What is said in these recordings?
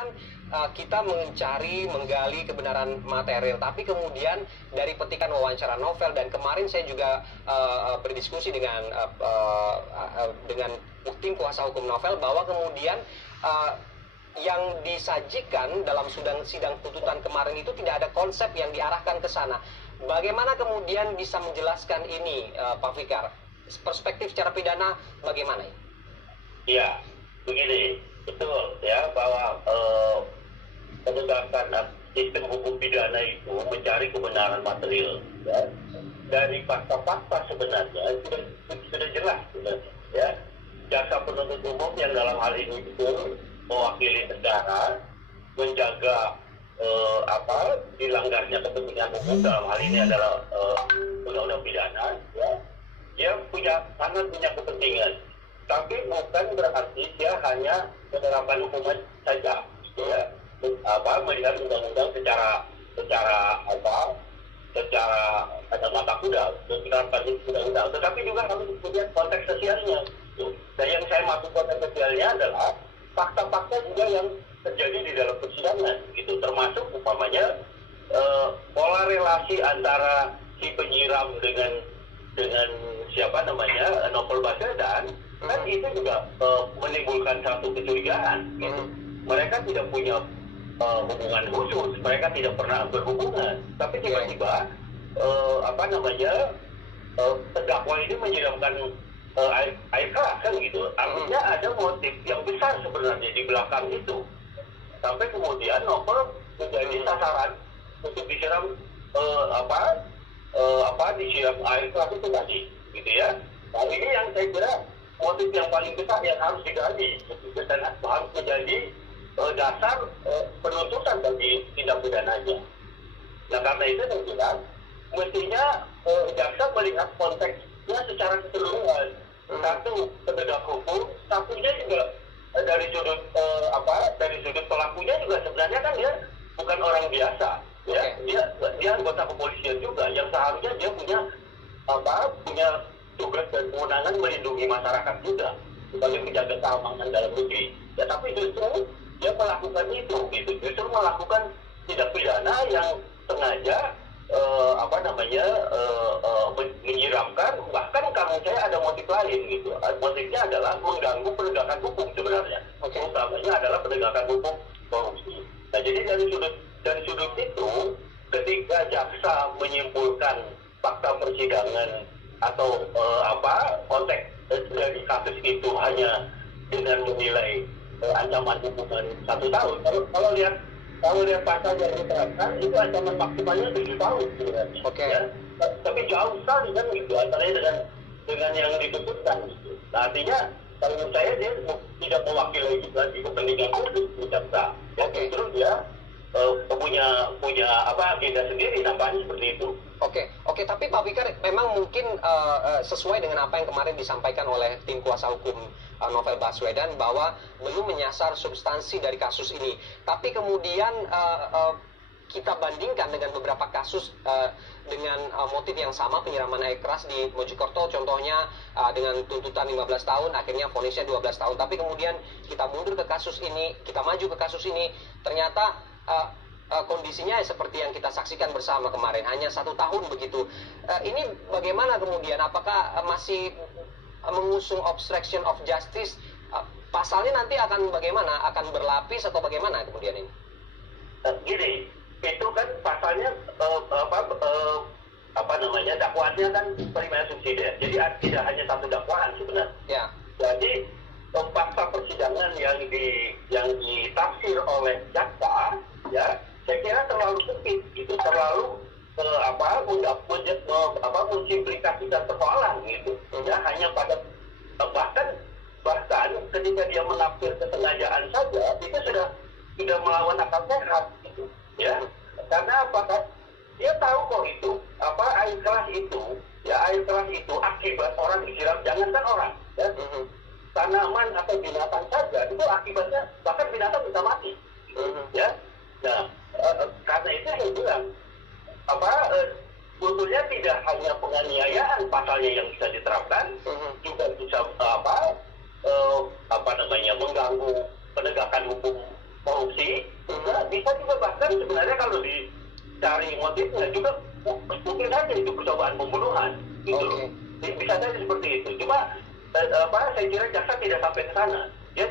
kan kita mencari, menggali kebenaran material, tapi kemudian dari petikan wawancara novel, dan kemarin saya juga berdiskusi dengan tim kuasa hukum novel bahwa kemudian yang disajikan dalam sidang tuntutan kemarin itu tidak ada konsep yang diarahkan ke sana. Bagaimana kemudian bisa menjelaskan ini, Pak Fikar? Perspektif secara pidana bagaimana ini? Ya, begini, betul ya bahwa penegakan sistem hukum pidana itu mencari kebenaran material. Ya. Dari fakta-fakta sebenarnya sudah jelas, ya. Jaksa penuntut umum yang dalam hal ini itu mewakili negara, menjaga dilanggarnya kepentingan hukum, dalam hal ini adalah undang-undang pidana, ya. Dia sangat punya kepentingan, tapi bukan berarti dia hanya menerapkan hukuman saja, ya. Melihat undang-undang secara mata kuda, menerapkan undang-undang, tetapi juga harus melihat konteks sosialnya. Dan yang saya maksud konteks sosialnya adalah fakta-fakta juga yang terjadi di dalam persidangan, gitu, termasuk umpamanya pola relasi antara si penyiram dengan Novel Baswedan, kan itu juga menimbulkan satu kecurigaan, gitu. Mereka tidak punya hubungan khusus, mereka tidak pernah berhubungan, tapi tiba-tiba terdakwa ini menyiramkan air keras, kan gitu. Artinya ada motif yang besar sebenarnya di belakang itu, sampai kemudian Novel menjadi sasaran untuk disiram disiram air keras itu tadi, gitu ya. Nah, ini yang saya kira motif yang paling besar yang harus digali dan harus menjadi dasar penuntutan bagi tindak pidananya. Nah, karena itu saya bilang mestinya jaksa melihat konteksnya secara keseluruhan. Satu, penegak hukum, satunya juga dari sudut pelakunya juga sebenarnya kan dia bukan orang biasa, ya. Dia anggota kepolisian juga yang seharusnya dia punya tugas dan kewenangan melindungi masyarakat juga sebagai penjaga keamanan dalam negeri. Ya, tapi justru dia melakukan itu, justru melakukan tindak pidana yang sengaja menyiramkan, bahkan kalau saya ada motif lain, gitu. Motifnya adalah mengganggu penegakan hukum sebenarnya. Utamanya adalah penegakan hukum korupsi. Nah, jadi dari sudut itu, ketika jaksa menyimpulkan fakta persidangan atau konteks dari kasus itu hanya dengan menilai ancaman hukuman 1 tahun. Kalau lihat pasal yang diterapkan, itu ancaman maksimalnya 7 tahun sebenarnya. Ya. Tapi jauh sekali kan gitu antara dengan yang dituntutkan. Gitu. Nah, artinya kalau menurut saya dia tidak mewakili lagi kepentingan publik jaksa. Ya, justru dia punya agenda sendiri, nampaknya seperti itu. Oke, tapi Pak Fikar memang mungkin sesuai dengan apa yang kemarin disampaikan oleh tim kuasa hukum Novel Baswedan bahwa belum menyasar substansi dari kasus ini. Tapi kemudian kita bandingkan dengan beberapa kasus dengan motif yang sama, penyiraman air keras di Mojokerto contohnya, dengan tuntutan 15 tahun, akhirnya vonisnya 12 tahun. Tapi kemudian kita mundur ke kasus ini, kita maju ke kasus ini, ternyata kondisinya seperti yang kita saksikan bersama kemarin, hanya 1 tahun begitu. Ini bagaimana kemudian? Apakah masih mengusung obstruction of justice? Pasalnya nanti akan bagaimana? Akan berlapis atau bagaimana kemudian ini? Gini, itu kan pasalnya dakwaannya kan primer subsidiar. Jadi tidak hanya satu dakwaan sebenarnya. Ya. Jadi fakta persidangan yang ditafsir oleh jaksa, ya, saya kira terlalu sempit, itu terlalu mensimplikasikan persoalan gitu. Ya, hanya pada bahkan ketika dia menafsir kesengajaan saja itu sudah melawan akal sehat gitu. Ya. Karena apakah dia tahu kok itu air keras itu akibat orang disiram, jangankan orang, ya. Tanaman atau binatang saja itu akibatnya bahkan binatang bisa mati, ya. Nah, karena itu saya bilang sebetulnya tidak hanya penganiayaan pasalnya yang bisa diterapkan, juga bisa mengganggu penegakan hukum korupsi, bisa juga bahkan sebenarnya kalau dicari motifnya juga mungkin saja itu percobaan pembunuhan gitu loh. Bisa saja seperti itu. Cuma saya kira jaksa tidak sampai ke sana. Dia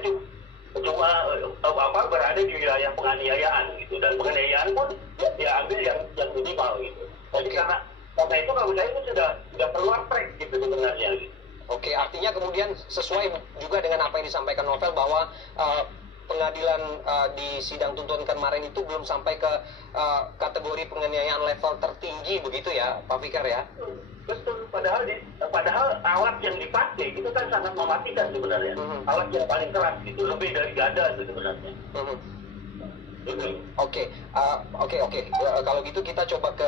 cuma berada di wilayah penganiayaan gitu, dan penganiayaan pun ya ambil yang minimal gitu. Jadi karena itu kalau saya itu sudah keluar track gitu sebenarnya. Gitu. Oke, artinya kemudian sesuai juga dengan apa yang disampaikan Novel bahwa pengadilan di sidang tuntutan kemarin itu belum sampai ke kategori penganiayaan level tertinggi begitu ya, Pak Fikar ya? Betul. Padahal alat yang dipakai itu kan sangat mematikan sebenarnya. Alat yang paling keras itu lebih dari gada itu sebenarnya. Oke. Kalau gitu kita coba ke